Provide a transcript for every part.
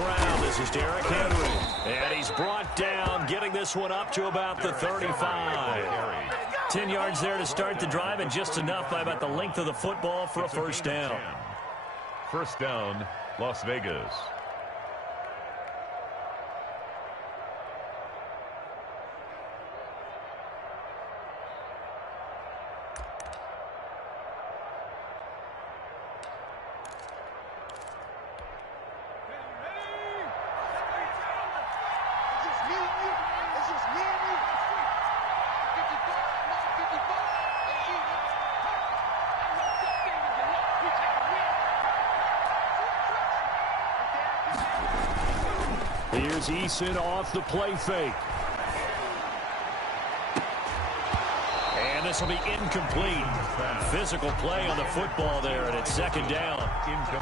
ground. This is Derrick Henry. And he's brought down, getting this one up to about the 35. 10 yards there to start the drive, and just enough by about the length of the football for a first down. First down, Las Vegas. Here's Eason off the play fake. And this will be incomplete. Physical play on the football there, and it's second down.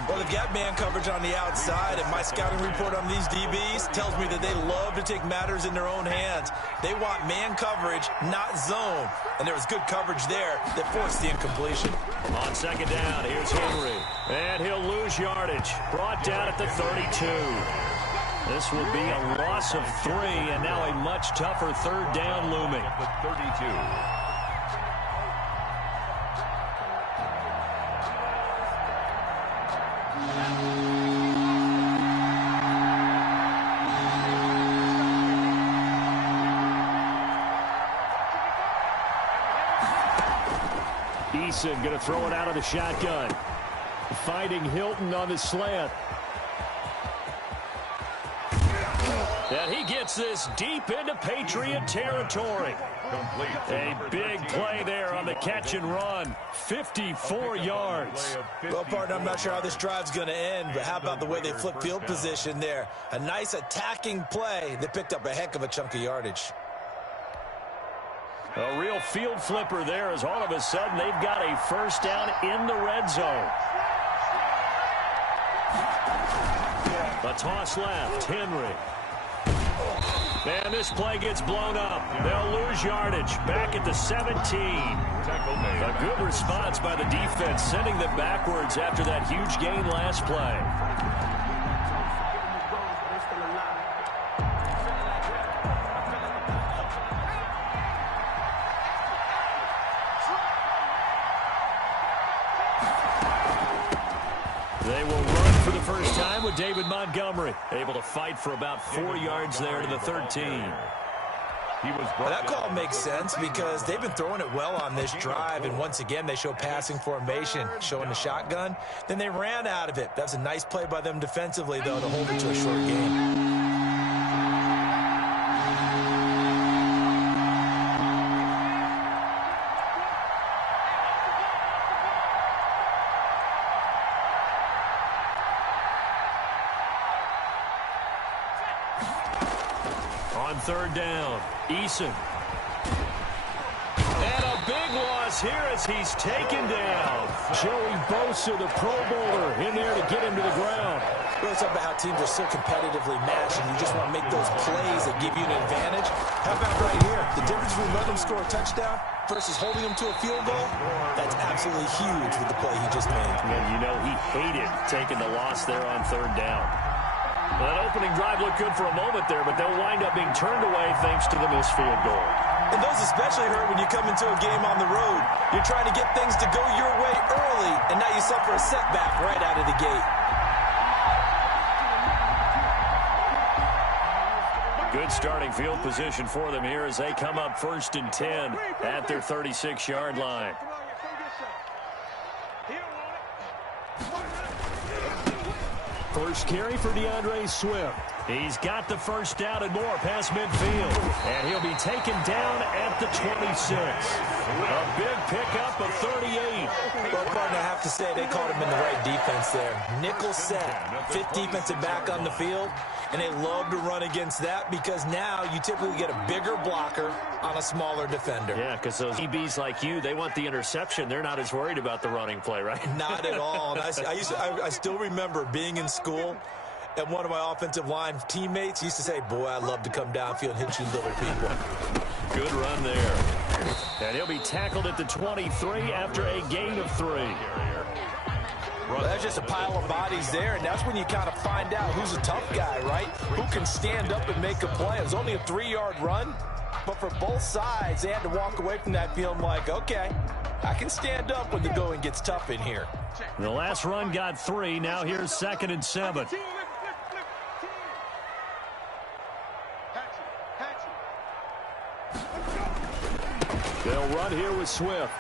Well, they've got man coverage on the outside, and my scouting report on these DBs tells me that they love to take matters in their own hands. They want man coverage, not zone. And there was good coverage there that forced the incompletion. On second down, here's Henry. And he'll lose yardage. Brought down at the 32. This will be a loss of 3, and now a much tougher third down looming. 32. Eason going to throw it out of the shotgun. Finding Hilton on the slant. And he gets this deep into Patriot territory. A big play there on the catch and run. 54 yards. Well, partner, I'm not sure how this drive's going to end, but how about the way they flip field position there? A nice attacking play that picked up a heck of a chunk of yardage. A real field flipper there, as all of a sudden they've got a first down in the red zone. A toss left, Henry. And this play gets blown up. They'll lose yardage back at the 17. A good response by the defense, sending them backwards after that huge gain last play. They will run for the first time with David Montgomery, able to fight for about 4 yards there to the 13. Well, that call makes sense because they've been throwing it well on this drive, and once again they show passing formation, showing the shotgun. Then they ran out of it. That's a nice play by them defensively, though, to hold it to a short game. Third down, Eason. And a big loss here as he's taken down. Joey Bosa, the Pro Bowler, in there to get him to the ground. Well, it's about how teams are so competitively matched, and you just want to make those plays that give you an advantage. How about right here? The difference between letting them score a touchdown versus holding them to a field goal, that's absolutely huge with the play he just made. And you know he hated taking the loss there on third down. Well, that opening drive looked good for a moment there, but they'll wind up being turned away thanks to the missed field goal. And those especially hurt when you come into a game on the road. You're trying to get things to go your way early, and now you suffer a setback right out of the gate. Good starting field position for them here as they come up 1st and 10 at their 36-yard line. First carry for DeAndre Swift. He's got the first down and more past midfield. And he'll be taken down at the 26. A big pickup of 38. Well, partner, I have to say they caught him in the right defense there. Nickel set, 5th defensive back on the field. And they love to run against that because now you typically get a bigger blocker on a smaller defender. Yeah, because those DBs like you, they want the interception. They're not as worried about the running play, right? Not at all. And I still remember being in school, and one of my offensive line teammates used to say, boy, I'd love to come downfield and hit you little people. Good run there. And he'll be tackled at the 23 after a gain of 3. Well, that's just a pile of bodies there, and that's when you kind of find out who's a tough guy, right? Who can stand up and make a play. It was only a 3-yard run, but for both sides, they had to walk away from that feeling like, okay, I can stand up when the going gets tough in here. The last run got 3. Now here's 2nd and 7. They'll run here with Swift.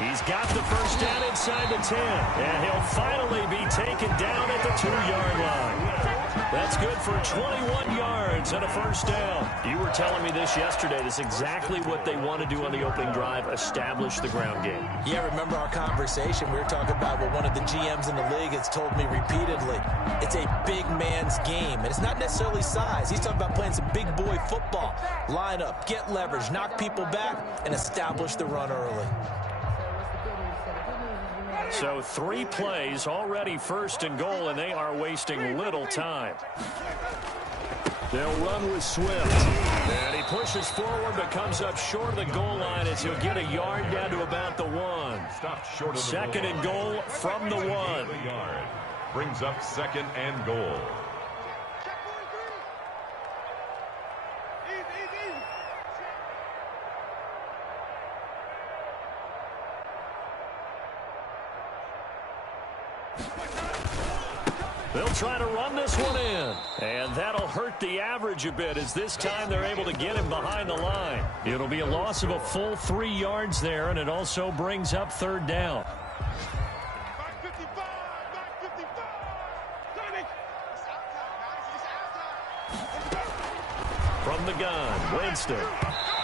He's got the first down inside the 10, and he'll finally be taken down at the 2-yard line. That's good for 21 yards and a first down. You were telling me this yesterday. This is exactly what they want to do on the opening drive, establish the ground game. Yeah, remember our conversation? We were talking about what one of the GMs in the league has told me repeatedly. It's a big man's game, and it's not necessarily size. He's talking about playing some big boy football. Line up, get leverage, knock people back, and establish the run early. So 3 plays, already 1st and goal, and they are wasting little time. They'll run with Swift. And he pushes forward but comes up short of the goal line as he'll get a yard down to about the 1. Stopped short of the 2nd and goal from the 1. Brings up 2nd and goal. They'll try to run this one in. And that'll hurt the average a bit as this time they're able to get him behind the line. It'll be a loss of a full 3 yards there, and it also brings up 3rd down. From the gun, Winston.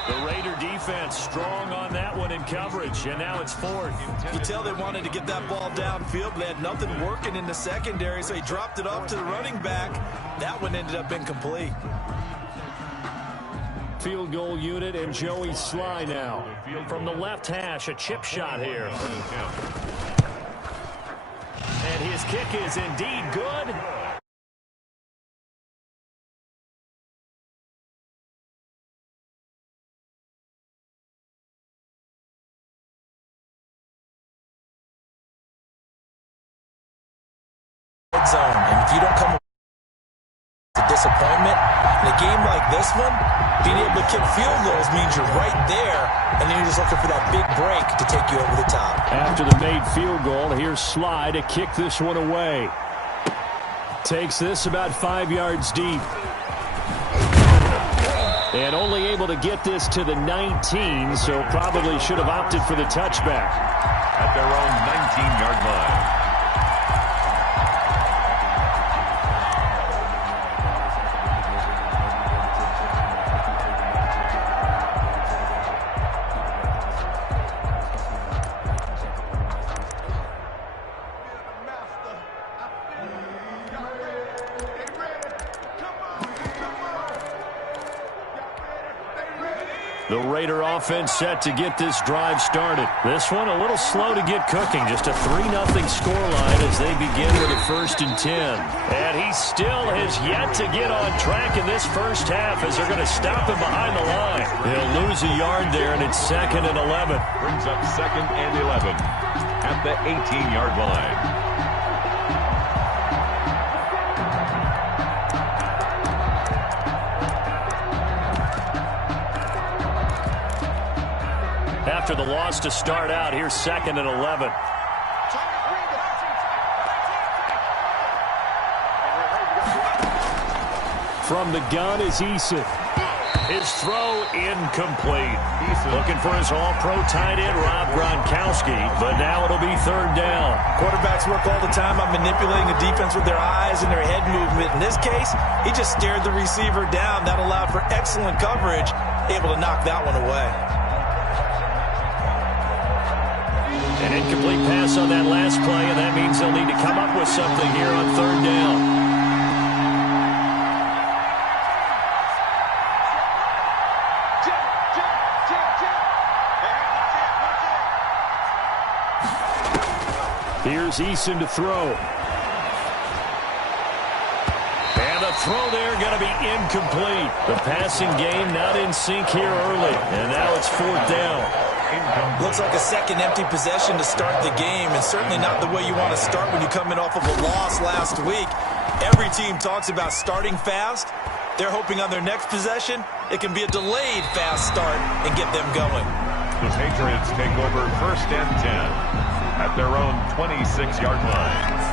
The Raider defense strong on that one in coverage, and now it's 4th. You tell they wanted to get that ball downfield, but they had nothing working in the secondary, so he dropped it off to the running back. That one ended up incomplete. Field goal unit and Joey Sly now. From the left hash, a chip shot here. And his kick is indeed good. Zone, and if you don't come with a disappointment in a game like this one, being able to kick field goals means you're right there, and then you're just looking for that big break to take you over the top. After the made field goal, here's Sly to kick this one away. Takes this about 5 yards deep. And only able to get this to the 19, so probably should have opted for the touchback. At their own 19-yard line. The Raider offense set to get this drive started. This one a little slow to get cooking. Just a 3-0 scoreline as they begin with a 1st and 10. And he still has yet to get on track in this first half as they're going to stop him behind the line. He'll lose a yard there, and it's 2nd and 11. Brings up 2nd and 11 at the 18-yard line. After the loss to start out, here's 2nd and 11. From the gun is Eason. His throw incomplete. Looking for his all-pro tight end, Rob Gronkowski, but now it'll be 3rd down. Quarterbacks work all the time on manipulating the defense with their eyes and their head movement. In this case, he just stared the receiver down. That allowed for excellent coverage, able to knock that one away. An incomplete pass on that last play, and that means they'll need to come up with something here on 3rd down. Here's Eason to throw. And the throw there going to be incomplete. The passing game not in sync here early, and now it's 4th down. incomplete. Looks like a second empty possession to start the game, and certainly not the way you want to start when you come in off of a loss last week. Every team talks about starting fast. They're hoping on their next possession, it can be a delayed fast start and get them going. The Patriots take over 1st and 10 at their own 26-yard line.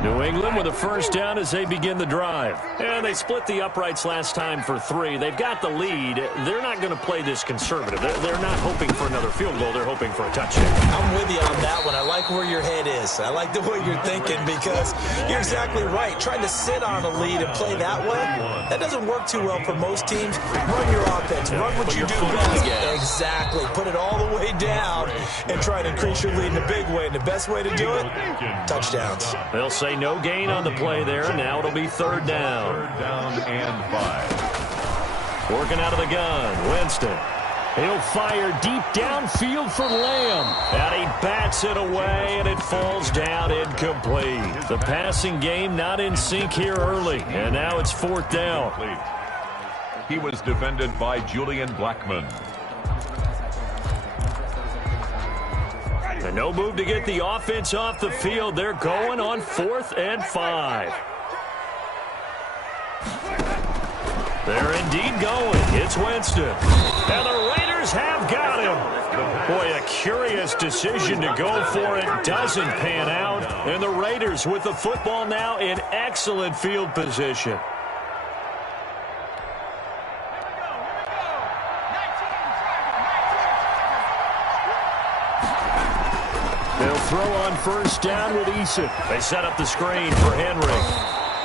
New England with a first down as they begin the drive. And they split the uprights last time for 3. They've got the lead. They're not going to play this conservative. They're not hoping for another field goal. They're hoping for a touchdown. I'm with you on that one. I like where your head is. I like the way you're thinking because you're exactly right. Trying to sit on a lead and play that way, that doesn't work too well for most teams. Run your offense. Run what you do best. Exactly. Put it all the way down and try to increase your lead in a big way. And the best way to do it, touchdowns. They'll say no gain on the play there. Now it'll be 3rd down. 3rd down and 5. Working out of the gun, Winston. He'll fire deep downfield for Lamb. And he bats it away, and it falls down incomplete. The passing game not in sync here early, and now it's 4th down. He was defended by Julian Blackman. And no move to get the offense off the field. They're going on 4th and 5. They're indeed going. It's Winston. And the Raiders have got him. Boy, a curious decision to go for it. Doesn't pan out. And the Raiders with the football now in excellent field position. They'll throw on first down with Eason. They set up the screen for Henry.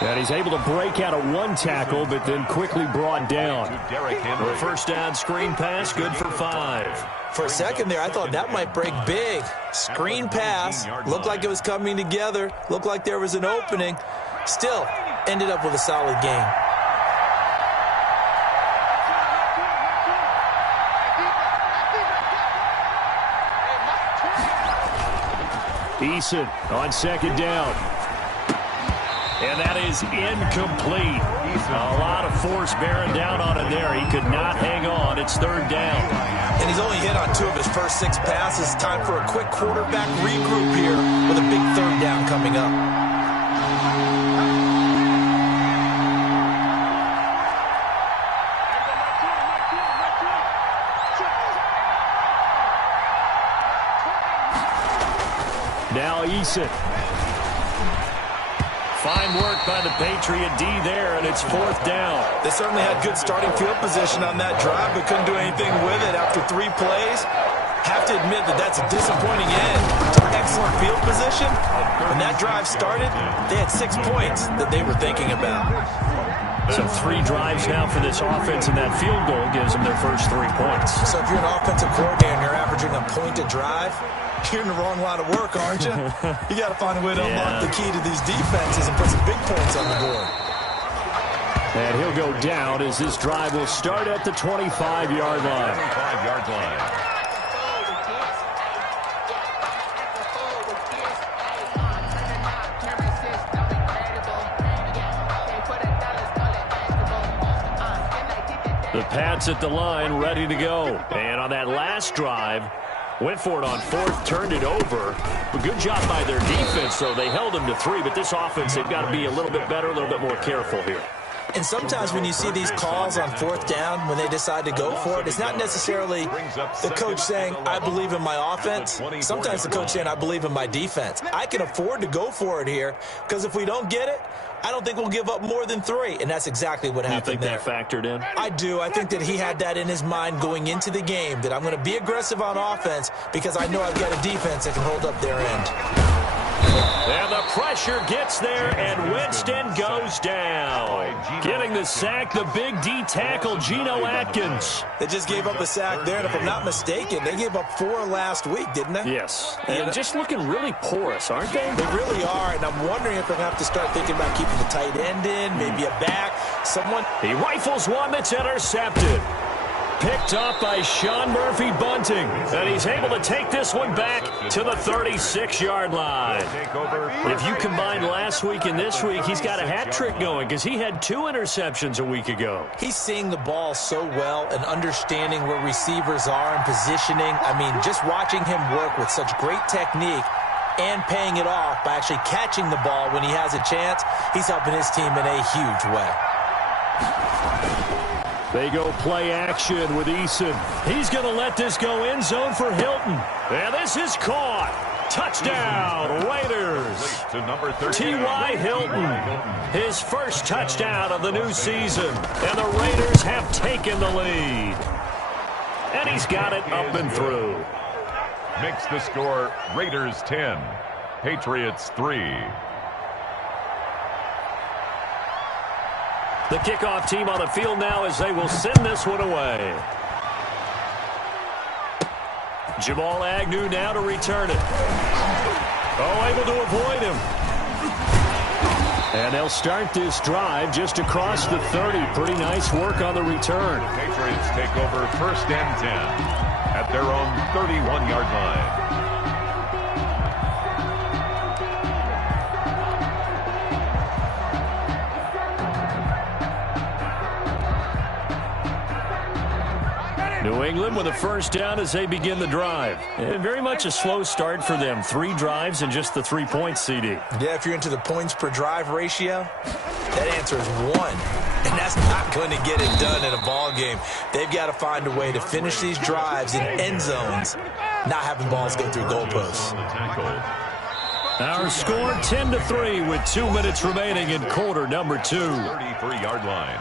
And he's able to break out of 1 tackle, but then quickly brought down. The first down screen pass, good for 5. For a second there, I thought that might break big. Screen pass, looked like it was coming together, looked like there was an opening. Still, ended up with a solid gain. Eason on 2nd down. And that is incomplete. A lot of force bearing down on it there. He could not hang on. It's 3rd down. And he's only hit on 2 of his first 6 passes. Time for a quick quarterback regroup here with a big 3rd down coming up. Now Eason. Fine work by the Patriot D there, and it's 4th down. They certainly had good starting field position on that drive, but couldn't do anything with it after 3 plays. Have to admit that that's a disappointing end to excellent field position. When that drive started, they had 6 points that they were thinking about. So 3 drives now for this offense, and that field goal gives them their first 3 points. So if you're an offensive coordinator and you're averaging a point a drive, you're in the wrong line of work, aren't you? You got to find a way to unlock the key to these defenses and put some big points on the board. And he'll go down as this drive will start at the 25-yard line. 25-yard line. The Pats at the line, ready to go. And on that last drive, went for it on 4th, turned it over. A good job by their defense, though. They held them to 3, but this offense, they've got to be a little bit better, a little bit more careful here. And sometimes when you see these calls on 4th down, when they decide to go for it, it's not necessarily the coach saying, I believe in my offense. Sometimes the coach saying, I believe in my defense. I can afford to go for it here because if we don't get it, I don't think we'll give up more than 3, and that's exactly what happened there. You think that factored in? I do. I think that he had that in his mind going into the game, that I'm going to be aggressive on offense because I know I've got a defense that can hold up their end. And the pressure gets there, and Winston goes down. Getting the sack, the big D tackle, Geno Atkins. They just gave up a sack there, and if I'm not mistaken, they gave up 4 last week, didn't they? Yes. And just looking really porous, aren't they? They really are, and I'm wondering if they're going to have to start thinking about keeping the tight end in, maybe a back, someone. He rifles one that's intercepted. Picked off by Sean Murphy-Bunting. And he's able to take this one back to the 36-yard line. If you combine last week and this week, he's got a hat trick going because he had 2 interceptions a week ago. He's seeing the ball so well and understanding where receivers are and positioning. I mean, just watching him work with such great technique and paying it off by actually catching the ball when he has a chance, he's helping his team in a huge way. They go play action with Eason. He's going to let this go end zone for Hilton. And this is caught. Touchdown, Raiders. T.Y. Hilton, his first touchdown of the new season. And the Raiders have taken the lead. And he's got it up and through. Makes the score Raiders 10, Patriots 3. The kickoff team on the field now as they will send this one away. Jamal Agnew now to return it. Oh, able to avoid him. And they'll start this drive just across the 30. Pretty nice work on the return. The Patriots take over first and 10 at their own 31-yard line. New England with a first down as they begin the drive. And very much a slow start for them. 3 drives and just the 3 points, CD. Yeah, if you're into the points per drive ratio, that answer is 1. And that's not going to get it done in a ball game. They've got to find a way to finish these drives in end zones, not having balls go through goalposts. Our score 10-3 with 2 minutes remaining in quarter number 2. 33-yard line.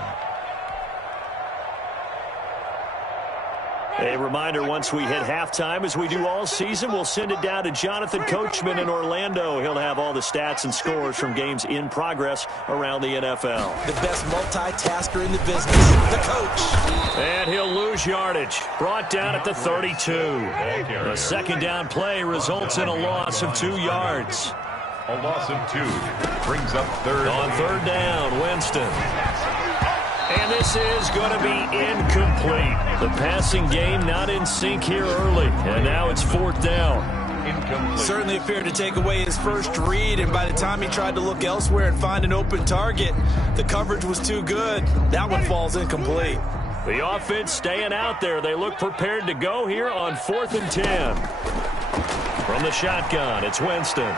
A reminder, once we hit halftime, as we do all season, we'll send it down to Jonathan Coachman in Orlando. He'll have all the stats and scores from games in progress around the NFL. The best multitasker in the business, the coach. And he'll lose yardage. Brought down at the 32. A second down play results in a loss of 2 yards. A loss of 2 brings up third. On third down, Winston. And this is going to be incomplete. The passing game not in sync here early. And now it's fourth down. Incomplete. Certainly appeared to take away his first read, and by the time he tried to look elsewhere and find an open target, the coverage was too good. That one falls incomplete. The offense staying out there. They look prepared to go here on 4th and 10. From the shotgun, it's Winston.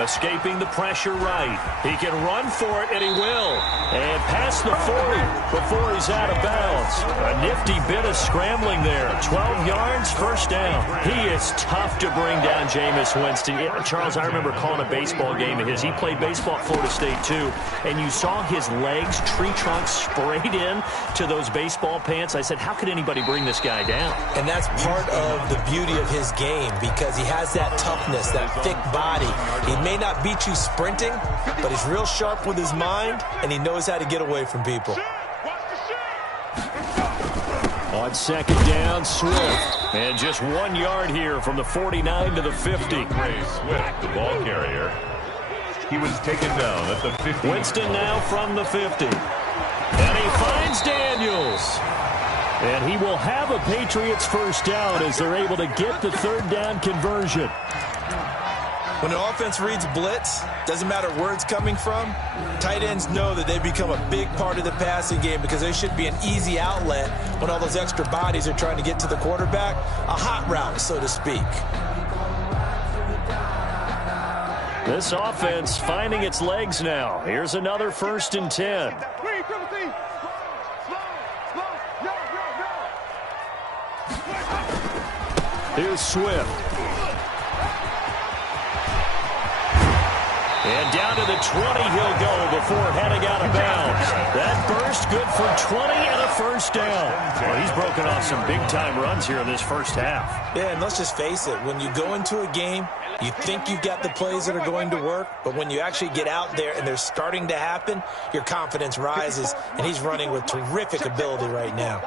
Escaping the pressure right. He can run for it, and he will. And past the 40 before he's out of bounds. A nifty bit of scrambling there. 12 yards, first down. He is tough to bring down, Jameis Winston. Yeah, Charles, I remember calling a baseball game of his. He played baseball at Florida State, too. And you saw his legs, tree trunks sprayed in to those baseball pants. I said, how could anybody bring this guy down? And that's part of the beauty of his game because he has that toughness, that thick body. He may not beat you sprinting, but he's real sharp with his mind, and he knows how to get away from people. On second down, Swift. And just 1 yard here from the 49 to the 50. Swift, the ball carrier. He was taken down at the 50. Winston now from the 50. And he finds Daniels. And he will have a Patriots first down as they're able to get the third down conversion. When an offense reads blitz, doesn't matter where it's coming from, tight ends know that they become a big part of the passing game because they should be an easy outlet when all those extra bodies are trying to get to the quarterback. A hot route, so to speak. This offense finding its legs now. Here's another 1st and 10. Here's Swift. And down to the 20 he'll go before heading out of bounds. That burst good for 20 and a first down. Well, he's broken off some big-time runs here in this first half. Yeah, and let's just face it. When you go into a game, you think you've got the plays that are going to work, but when you actually get out there and they're starting to happen, your confidence rises, and he's running with terrific ability right now.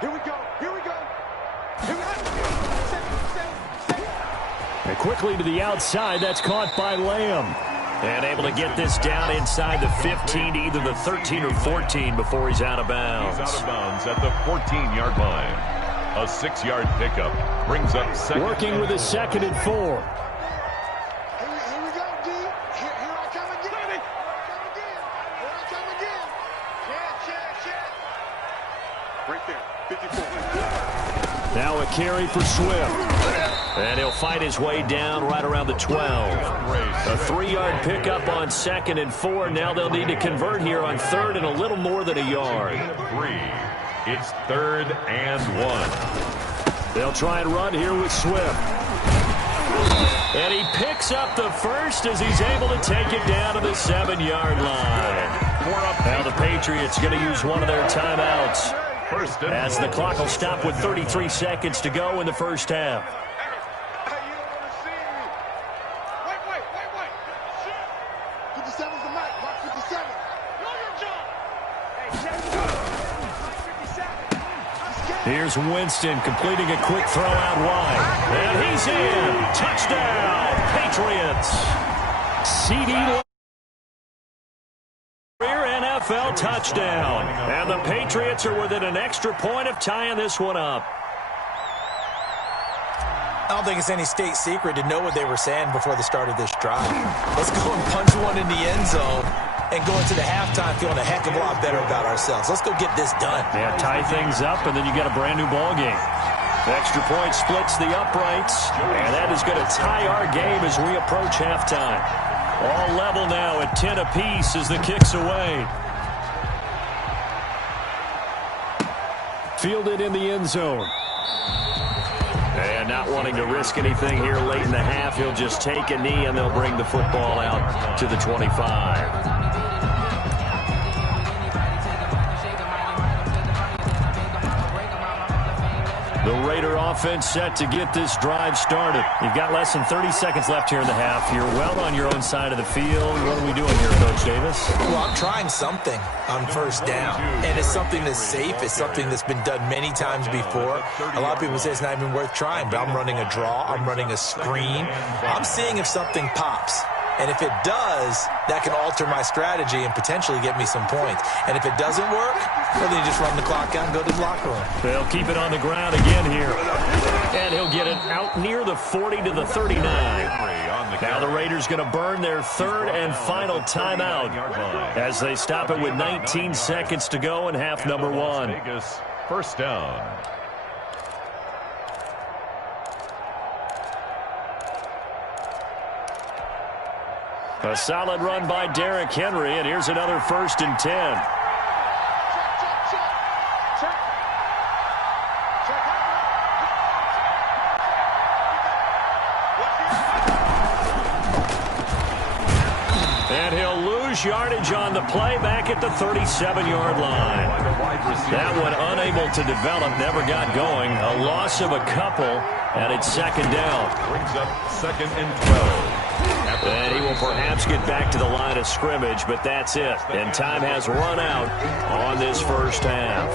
Here we go. Here we go. And quickly to the outside. That's caught by Lamb. And able to get this down inside the 15 to either the 13 or 14 before he's out of bounds. He's out of bounds at the 14-yard line. A 6-yard pickup brings up second. Working with a 2nd and 4. Here we go, D. Here I come again. Here I come again. Check. Right there, 54. Now a carry for Swift. And he'll fight his way down right around the 12. A 3-yard pickup on 2nd and 4. Now they'll need to convert here on 3rd and a little more than a yard. 3. It's 3rd and 1. They'll try and run here with Swift. And he picks up the first as he's able to take it down to the 7-yard line. Now the Patriots going to use one of their timeouts as the clock will stop with 33 seconds to go in the first half. Here's Winston completing a quick throw out wide. And he's in. Touchdown, Patriots. CD career NFL touchdown. And the Patriots are within an extra point of tying this one up. I don't think it's any state secret to know what they were saying before the start of this drive. Let's go and punch one in the end zone and go into the halftime feeling a heck of a lot better about ourselves. Let's go get this done. Yeah, tie things up, and then you get a brand new ball game. The extra point splits the uprights, and that is going to tie our game as we approach halftime. All level now at 10 apiece as the kick's away. Fielded in the end zone. And not wanting to risk anything here late in the half, he'll just take a knee, and they'll bring the football out to the 25. The Raider offense set to get this drive started. You've got less than 30 seconds left here in the half. You're well on your own side of the field. What are we doing here, Coach Davis? Well, I'm trying something on first down, and it's something that's safe. It's something that's been done many times before. A lot of people say it's not even worth trying, but I'm running a draw. I'm running a screen. I'm seeing if something pops. And if it does, that can alter my strategy and potentially get me some points. And if it doesn't work, well, then you just run the clock out and go to the locker room. They'll keep it on the ground again here. And he'll get it out near the 40 to the 39. Now the Raiders going to burn their 3rd and final timeout as they stop it with 19 seconds to go in half number 1. Vegas, first down. A solid run by Derrick Henry, and here's another 1st and 10. And he'll lose yardage on the play back at the 37-yard line. That one unable to develop, never got going. A loss of a couple, and it's 2nd down. Brings up 2nd and 12. And he will perhaps get back to the line of scrimmage, but that's it. And time has run out on this first half.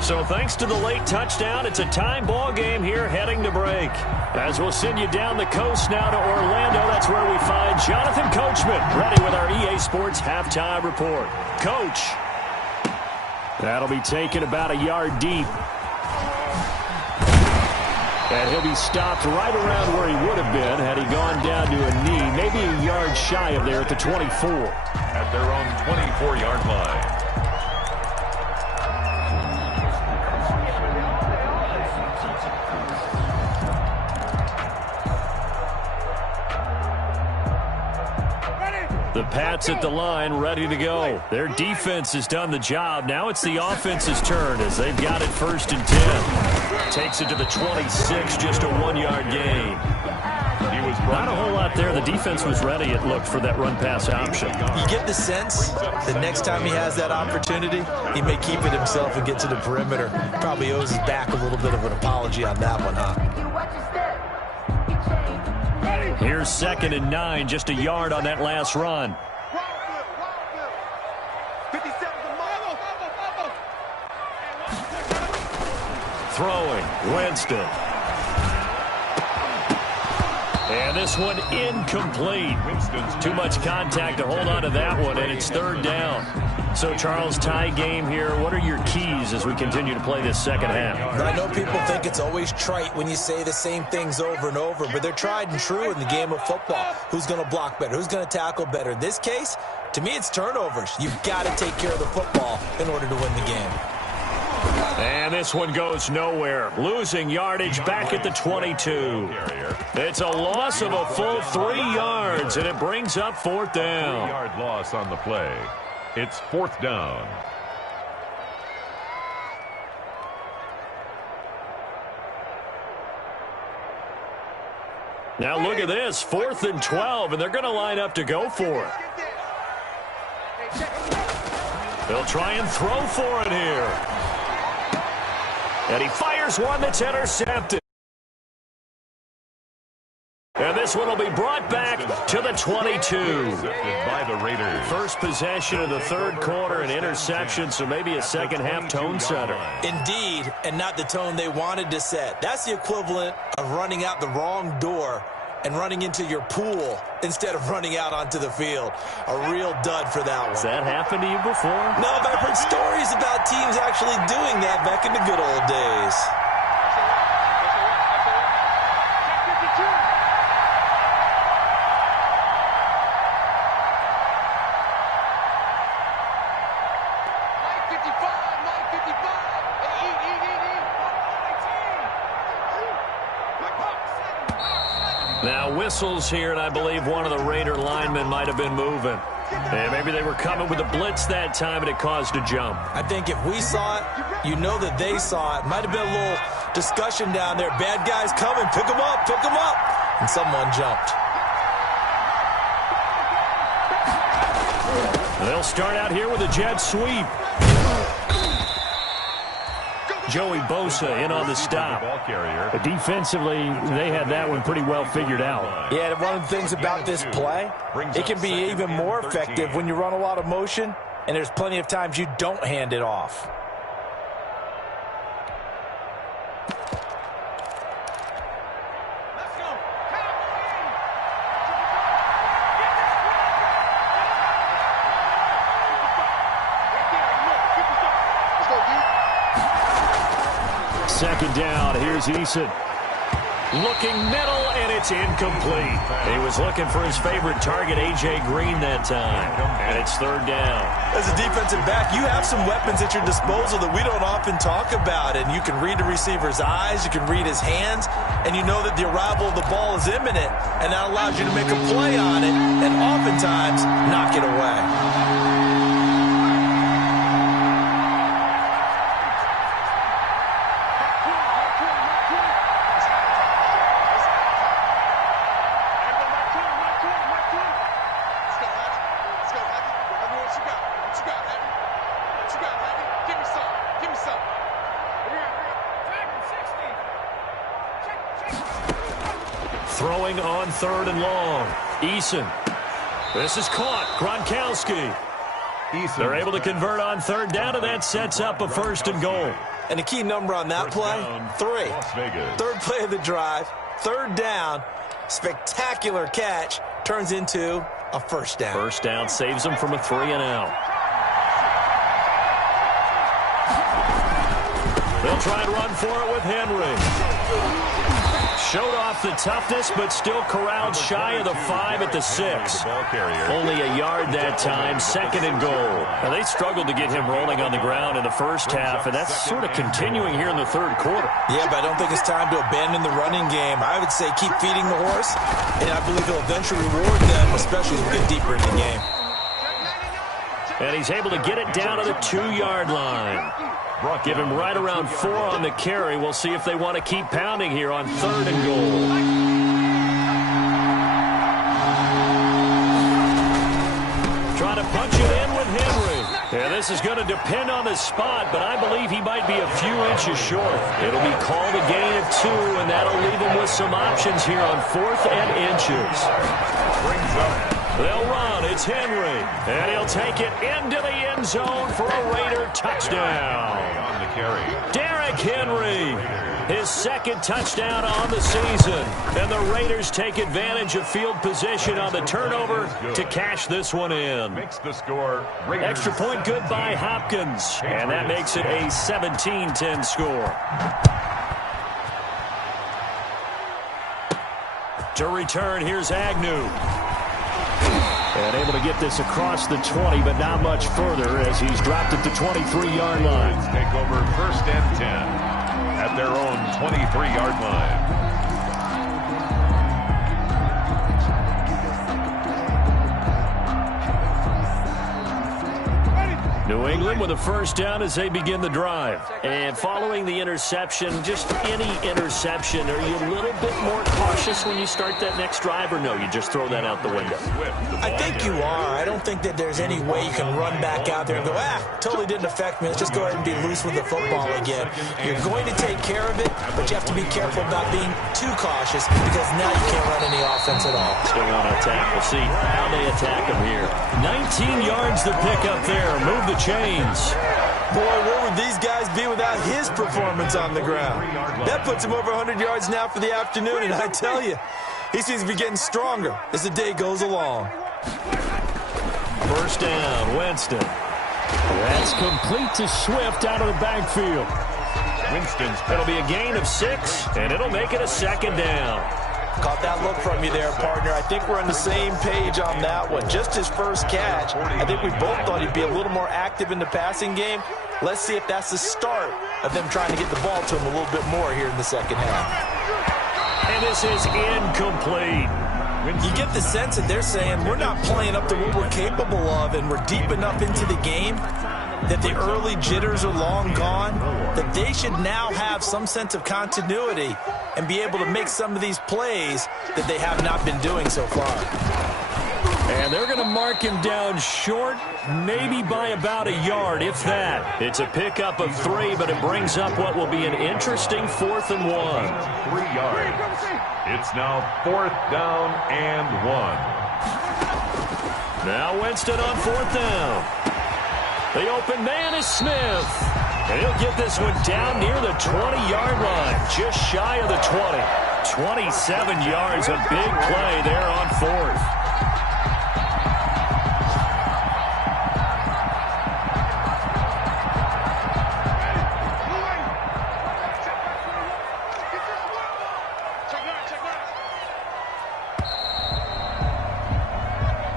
So thanks to the late touchdown, it's a time ball game here heading to break. As we'll send you down the coast now to Orlando, that's where we find Jonathan Coachman, ready with our EA Sports halftime report. Coach, that'll be taken about a yard deep. And he'll be stopped right around where he would have been had he gone down to a knee, maybe a yard shy of there at the 24. At their own 24-yard line. The Pats at the line, ready to go. Their defense has done the job. Now it's the offense's turn as they've got it 1st and 10. Takes it to the 26, just a 1-yard gain. Not a whole lot there. The defense was ready, it looked, for that run-pass option. You get the sense the next time he has that opportunity, he may keep it himself and get to the perimeter. Probably owes his back a little bit of an apology on that one, huh? Here's 2nd and 9, just a yard on that last run. Throwing, Winston. And this one incomplete. Too much contact to hold on to that one, and it's third down. So, Charles, tie game here. What are your keys as we continue to play this second half? I know people think it's always trite when you say the same things over and over, but they're tried and true in the game of football. Who's going to block better? Who's going to tackle better? In this case, to me, it's turnovers. You've got to take care of the football in order to win the game. And this one goes nowhere. Losing yardage back at the 22. It's a loss of a full 3 yards, and it brings up fourth down. 3-yard loss on the play. It's fourth down. Now look at this, 4th and 12, and they're going to line up to go for it. They'll try and throw for it here. And he fires one that's intercepted. And this one will be brought back to the 22. By the Raiders. First possession of the third quarter, an interception, so maybe a second-half tone setter. Indeed, and not the tone they wanted to set. That's the equivalent of running out the wrong door and running into your pool instead of running out onto the field. A real dud for that one. Has that happened to you before? No, but I've heard stories about teams actually doing that back in the good old days. Now whistles here, and I believe one of the Raider linemen might have been moving. And maybe they were coming with a blitz that time, and it caused a jump. I think if we saw it, you know that they saw it. Might have been a little discussion down there. Bad guys coming. Pick them up. Pick them up. And someone jumped. They'll start out here with a jet sweep. Joey Bosa in on the stop. Defensively, they had that one pretty well figured out. Yeah, and one of the things about this play, it can be even more effective when you run a lot of motion, and there's plenty of times you don't hand it off. Second down, here's Eason. Looking middle, and it's incomplete. He was looking for his favorite target, A.J. Green, that time. And it's third down. As a defensive back, you have some weapons at your disposal that we don't often talk about. And you can read the receiver's eyes, you can read his hands, and you know that the arrival of the ball is imminent. And that allows you to make a play on it and oftentimes knock it away. Throwing on third and long. Eason. This is caught. Gronkowski. They're able to convert on third down, and that sets up a first and goal. And the key number on that play, 3. Third play of the drive, third down, spectacular catch, turns into a first down. First down saves them from a 3-and-out. They'll try and run for it with Henry. Showed off the toughness, but still corralled shy of the 5 at the 6. Only a yard that time, second and goal. Now, they struggled to get him rolling on the ground in the first half, and that's sort of continuing here in the third quarter. Yeah, but I don't think it's time to abandon the running game. I would say keep feeding the horse, and I believe he'll eventually reward them, especially as we get deeper in the game. And he's able to get it down to the 2-yard line. Give him right around 4 on the carry. We'll see if they want to keep pounding here on third and goal. Trying to punch it in with Henry. Yeah, this is going to depend on the spot, but I believe he might be a few inches short. It'll be called a gain of 2, and that'll leave him with some options here on 4th and inches. They'll run. It's Henry. And he'll take it into the end zone for a Raider touchdown. carry. Derrick Henry, his second touchdown on the season. And the Raiders take advantage of field position on the turnover to cash this one in. Makes the score. Raiders. Extra point good by Hopkins. And that makes it a 17-10 score. To return, here's Agnew. And able to get this across the 20, but not much further as he's dropped at the 23-yard line. Take over 1st and 10 at their own 23-yard line. New England with a first down as they begin the drive. And following the interception, just any interception, are you a little bit more cautious when you start that next drive, or no, you just throw that out the window? I think you are. I don't think that there's any way you can run back out there and go, totally didn't affect me. Let's just go ahead and be loose with the football again. You're going to take care of it, but you have to be careful about being too cautious because now you can't run any offense at all. Still on attack. We'll see how they attack him here. 19 yards to pick up there. Move the chains. Boy, where would these guys be without his performance on the ground? That puts him over 100 yards now for the afternoon, and I tell you, he seems to be getting stronger as the day goes along. First down, Winston. That's complete to Swift out of the backfield. It'll be a gain of 6, and it'll make it a second down. Caught that look from you there, partner. I think we're on the same page on that one. Just his first catch. I think we both thought he'd be a little more active in the passing game. Let's see if that's the start of them trying to get the ball to him a little bit more here in the second half. And this is incomplete. You get the sense that they're saying we're not playing up to what we're capable of, and we're deep enough into the game that the early jitters are long gone, that they should now have some sense of continuity and be able to make some of these plays that they have not been doing so far. And they're going to mark him down short, maybe by about a yard, if that. It's a pickup of 3, but it brings up what will be an interesting 4th and 1. 3 yards. It's now 4th down and 1. Now Winston on 4th down. The open man is Smith. And he'll get this one down near the 20-yard line, just shy of the 20. 27 yards, a big play there on 4th.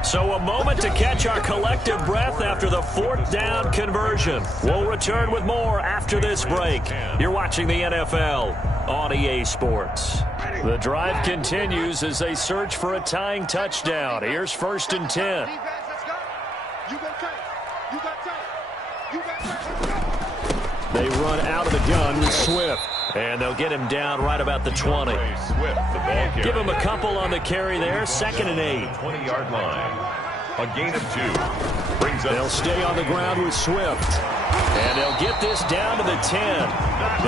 So a moment to catch our collective breath after the 4th down conversion. We'll return with more after this break. You're watching the NFL on EA Sports. The drive continues as they search for a tying touchdown. Here's 1st and 10. They run out of the gun with Swift. And they'll get him down right about the 20. Give him a couple on the carry there. 2nd and 8. 20-yard line. A gain of 2. Brings up. They'll stay on the ground with Swift. And they'll get this down to the 10.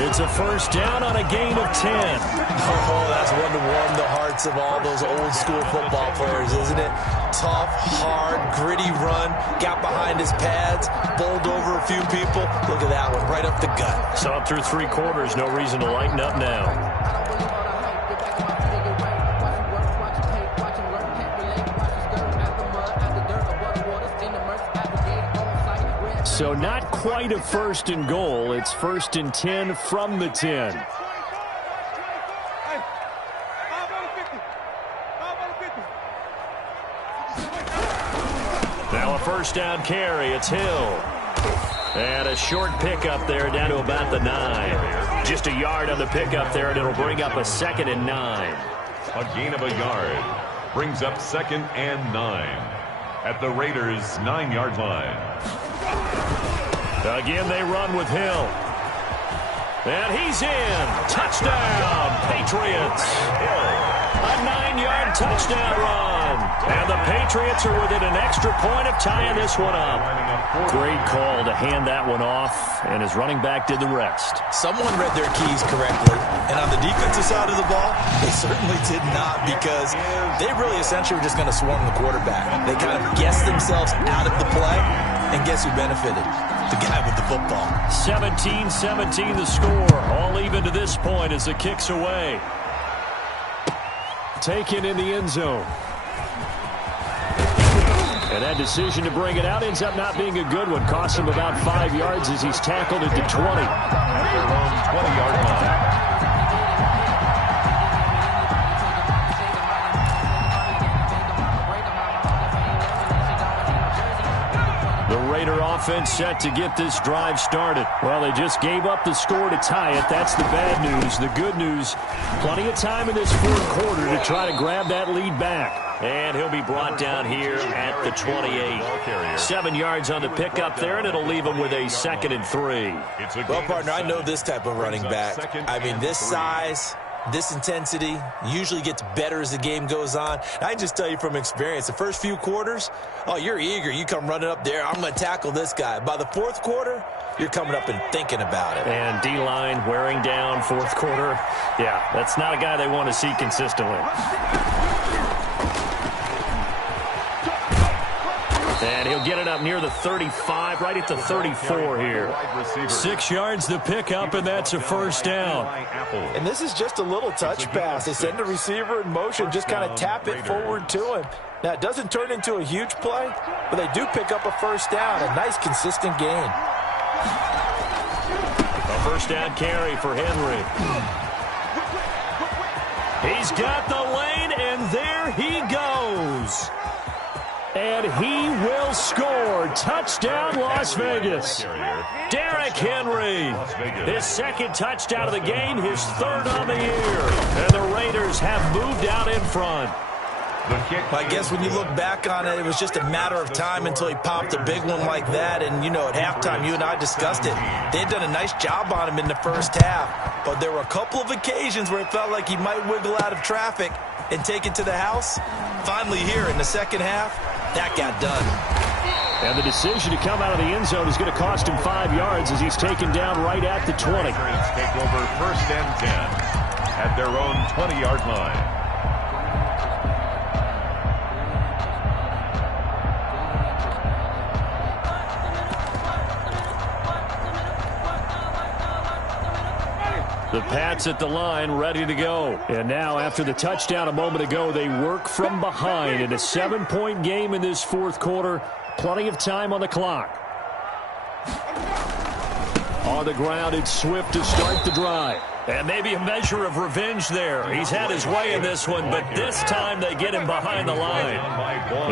It's a first down on a gain of 10. Oh, that's one to warm the hearts of all those old school football players, isn't it? Tough, hard, gritty run. Got behind his pads. Bowled over a few people. Look at that one, right up the gut. Saw it through 3 quarters. No reason to lighten up now. So not quite a 1st and goal. It's 1st and 10 from the 10. Now a first down carry. It's Hill. And a short pickup there down to about the 9. Just a yard on the pickup there, and it'll bring up a 2nd and 9. A gain of a yard. Brings up 2nd and 9. At the Raiders' 9-yard line. Again, they run with Hill. And he's in. Touchdown, Patriots. A 9-yard touchdown run. And the Patriots are within an extra point of tying this one up. Great call to hand that one off, and his running back did the rest. Someone read their keys correctly, and on the defensive side of the ball, they certainly did not, because they really essentially were just going to swarm the quarterback. They kind of guessed themselves out of the play, and guess who benefited? The the guy with the football. 17-17 the score. All even to this point as the kick's away. Taken in the end zone. And that decision to bring it out ends up not being a good one. Costs him about 5 yards as he's tackled at the 20. At their own 20-yard line. The Raider offense set to get this drive started. Well, they just gave up the score to tie it. That's the bad news. The good news, plenty of time in this fourth quarter to try to grab that lead back. And he'll be brought down here at the 28. 7 yards on the pickup there, and it'll leave him with a 2nd and 3. Well, partner, I know this type of running back. I mean, this size, this intensity usually gets better as the game goes on. I can just tell you from experience, the first few quarters, oh, you're eager. You come running up there, I'm going to tackle this guy. By the fourth quarter, you're coming up and thinking about it. And D-line wearing down fourth quarter. Yeah, that's not a guy they want to see consistently. And he'll get it up near the 35, right at the 34 here. 6 yards the pickup, and that's a first down. And this is just a little touch pass. They send the receiver in motion, just kind of tap it forward to him. Now, it doesn't turn into a huge play, but they do pick up a first down, a nice, consistent gain. A first down carry for Henry. He's got the lane, and there he goes. And he will score. Touchdown, Las Vegas. Derrick Henry. His 2nd touchdown of the game, his 3rd on the year. And the Raiders have moved out in front. I guess when you look back on it, it was just a matter of time until he popped a big one like that. And, you know, at halftime, you and I discussed it. They had done a nice job on him in the first half. But there were a couple of occasions where it felt like he might wiggle out of traffic and take it to the house. Finally here in the second half, that got done. And the decision to come out of the end zone is going to cost him 5 yards as he's taken down right at the 20. Take over 1st and 10 at their own 20-yard line. The Pats at the line, ready to go. And now, after the touchdown a moment ago, they work from behind in a 7-point game in this fourth quarter. Plenty of time on the clock. On the ground, it's Swift to start the drive. And maybe a measure of revenge there. He's had his way in this one, but this time they get him behind the line.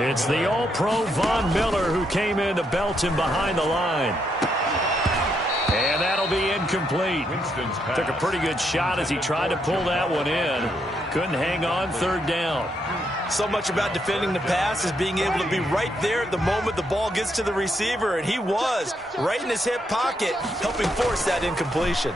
It's the All-Pro Von Miller who came in to belt him behind the line. And that'll be incomplete. Took a pretty good shot as he tried to pull that one in. Couldn't hang on, 3rd down. So much about defending the pass is being able to be right there at the moment the ball gets to the receiver, and he was right in his hip pocket, helping force that incompletion.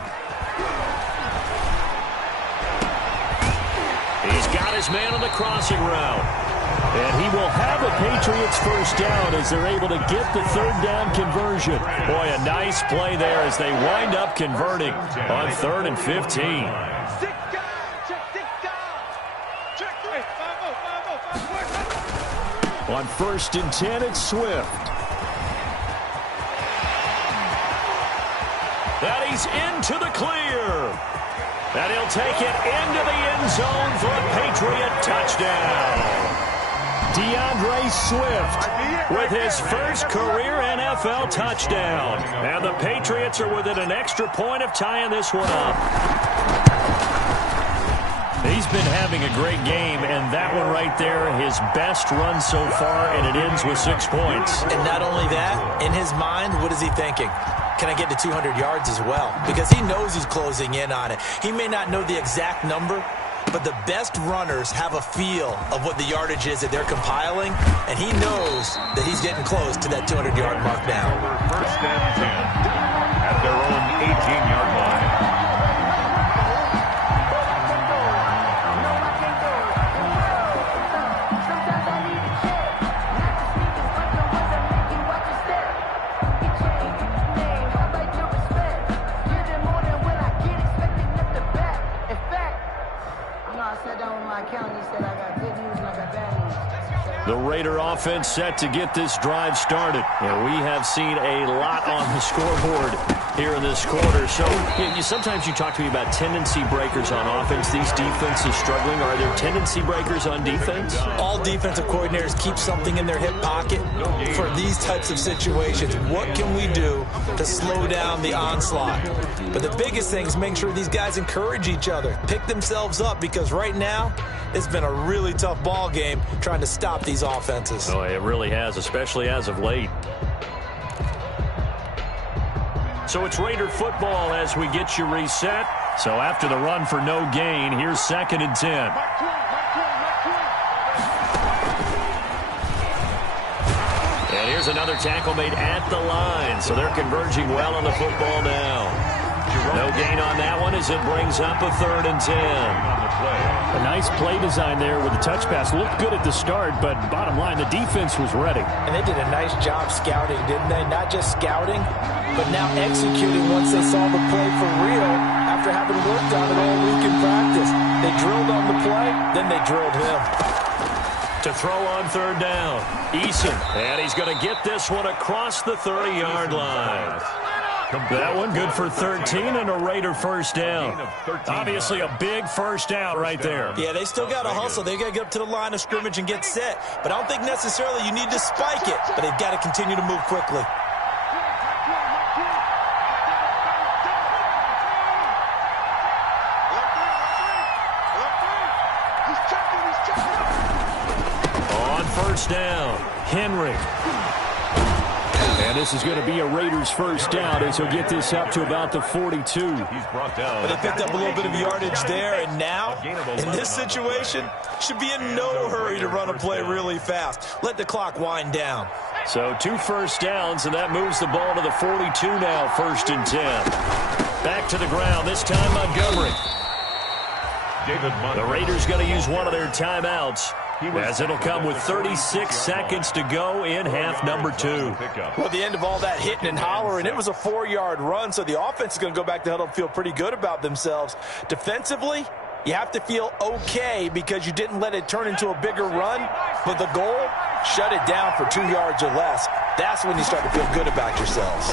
He's got his man on the crossing route. And he will have the Patriots first down as they're able to get the 3rd down conversion. Boy, a nice play there as they wind up converting on 3rd and 15. On 1st and 10, it's Swift. That he's into the clear. And he'll take it into the end zone for a Patriot touchdown. DeAndre Swift with his first career NFL touchdown. And the Patriots are within an extra point of tying this one up. He's been having a great game, and that one right there, his best run so far, and it ends with 6 points. And not only that, in his mind, what is he thinking? Can I get to 200 yards as well? Because he knows he's closing in on it. He may not know the exact number, but the best runners have a feel of what the yardage is that they're compiling, and he knows that he's getting close to that 200-yard mark now. 1st and 10 at their own 18-yard line. sat down with my accountant. He said I got good news and I got bad news. The Raider offense set to get this drive started. And we have seen a lot on the scoreboard here in this quarter. So sometimes you talk to me about tendency breakers on offense. These defenses struggling. Are there tendency breakers on defense? All defensive coordinators keep something in their hip pocket for these types of situations. What can we do to slow down the onslaught? But the biggest thing is make sure these guys encourage each other, pick themselves up, because right now it's been a really tough ball game trying to stop these offenses. Oh, it really has, especially as of late. So it's Raider football as we get you reset. So after the run for no gain, here's 2nd and 10. And here's another tackle made at the line. So they're converging well on the football now. No gain on that one as it brings up a 3rd and 10. A nice play design there with the touch pass. Looked good at the start, but bottom line, the defense was ready. And they did a nice job scouting, didn't they? Not just scouting, but now executing once they saw the play for real after having worked on it all week in practice. They drilled on the play, then they drilled him. To throw on 3rd down, Eason. And he's going to get this one across the 30-yard line. That one good for 13 and a Raider first down. Obviously a big first down right there. Yeah, they still got to hustle. They got to get up to the line of scrimmage and get set. But I don't think necessarily you need to spike it, but they've got to continue to move quickly. On first down, Henry. And this is going to be a Raiders first down as he'll get this up to about the 42. He's brought down. But they picked up a little bit of yardage there, and now, in this situation, should be in no hurry to run a play really fast. Let the clock wind down. So 2 first downs, and that moves the ball to the 42 now, 1st and 10. Back to the ground, this time Montgomery. The Raiders going to use one of their timeouts, as it'll come with 36 seconds to go in half number 2. Well, at the end of all that hitting and hollering, it was a 4-yard run, so the offense is going to go back to huddle and feel pretty good about themselves. Defensively, you have to feel okay because you didn't let it turn into a bigger run, but the goal, shut it down for 2 yards or less. That's when you start to feel good about yourselves.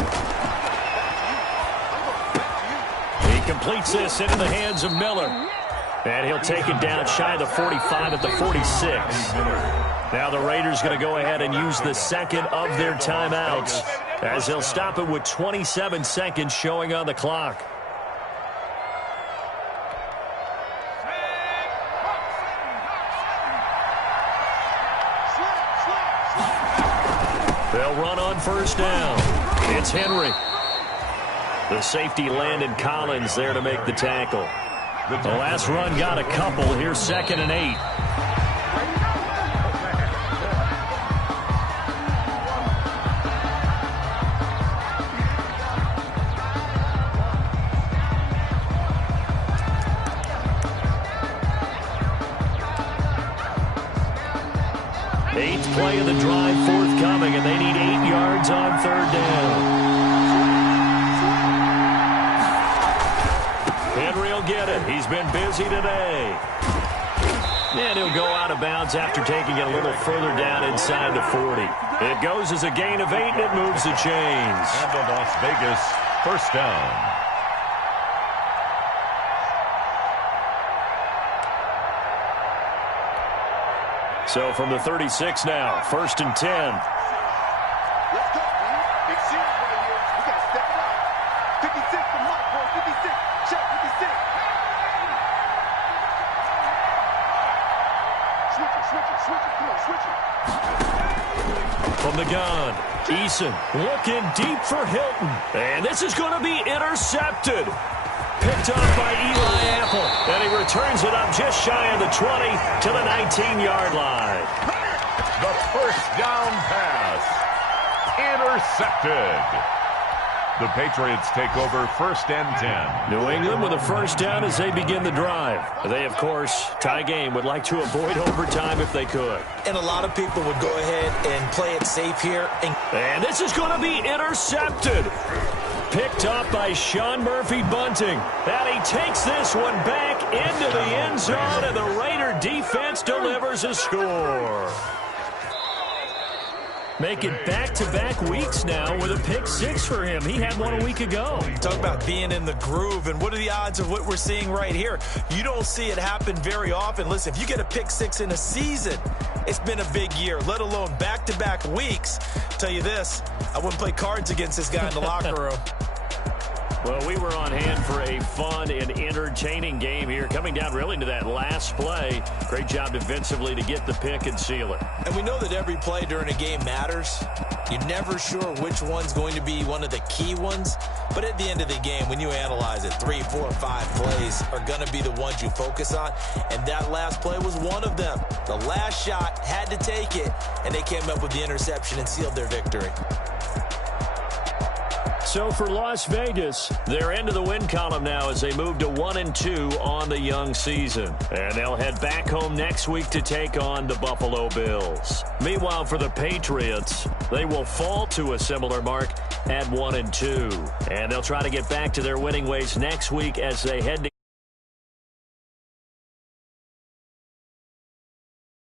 He completes this into the hands of Miller. And he'll take it down shy of the 45 at the 46. Now the Raiders going to go ahead and use the second of their timeouts as they'll stop it with 27 seconds showing on the clock. They'll run on first down. It's Henry. The safety Landon Collins there to make the tackle. The last run got a couple. Here's 2nd and 8. Eighth play of the drive forthcoming, and they need 8 yards on 3rd down. Henry will get it. He's been busy today. And he'll go out of bounds after taking it a little further down inside the 40. It goes as a gain of 8, and it moves the chains. And the Las Vegas first down. So from the 36 now, 1st and 10. Let's go, man. Big series right here. We got to step it up. 56 to Mike, boy. 56. Check 56. Switch it. Come on, switch it. From the gun, Eason looking deep for Hilton. And this is going to be intercepted. Picked up by Eli Apple. And he returns it up just shy of the 20 to the 19-yard line. The first down pass. Intercepted. The Patriots take over 1st and 10. New England with a first down as they begin the drive. They, of course, tie game, would like to avoid overtime if they could. And a lot of people would go ahead and play it safe here. And this is going to be intercepted. Picked off by Sean Murphy-Bunting. And he takes this one back into the end zone, and the Raider defense delivers a score. Make it back-to-back weeks now with a pick six for him. He had one a week ago. Talk about being in the groove, and what are the odds of what we're seeing right here? You don't see it happen very often. Listen, if you get a pick six in a season, it's been a big year, let alone back-to-back weeks. Tell you this, I wouldn't play cards against this guy in the locker room. Well, we were on hand for a fun and entertaining game here, coming down really to that last play. Great job defensively to get the pick and seal it. And we know that every play during a game matters. You're never sure which one's going to be one of the key ones. But at the end of the game, when you analyze it, 3, 4, 5 plays are going to be the ones you focus on. And that last play was one of them. The last shot had to take it, and they came up with the interception and sealed their victory. So for Las Vegas, they're into the win column now as they move to 1-2 on the young season. And they'll head back home next week to take on the Buffalo Bills. Meanwhile, for the Patriots, they will fall to a similar mark at 1-2. And they'll try to get back to their winning ways next week as they head to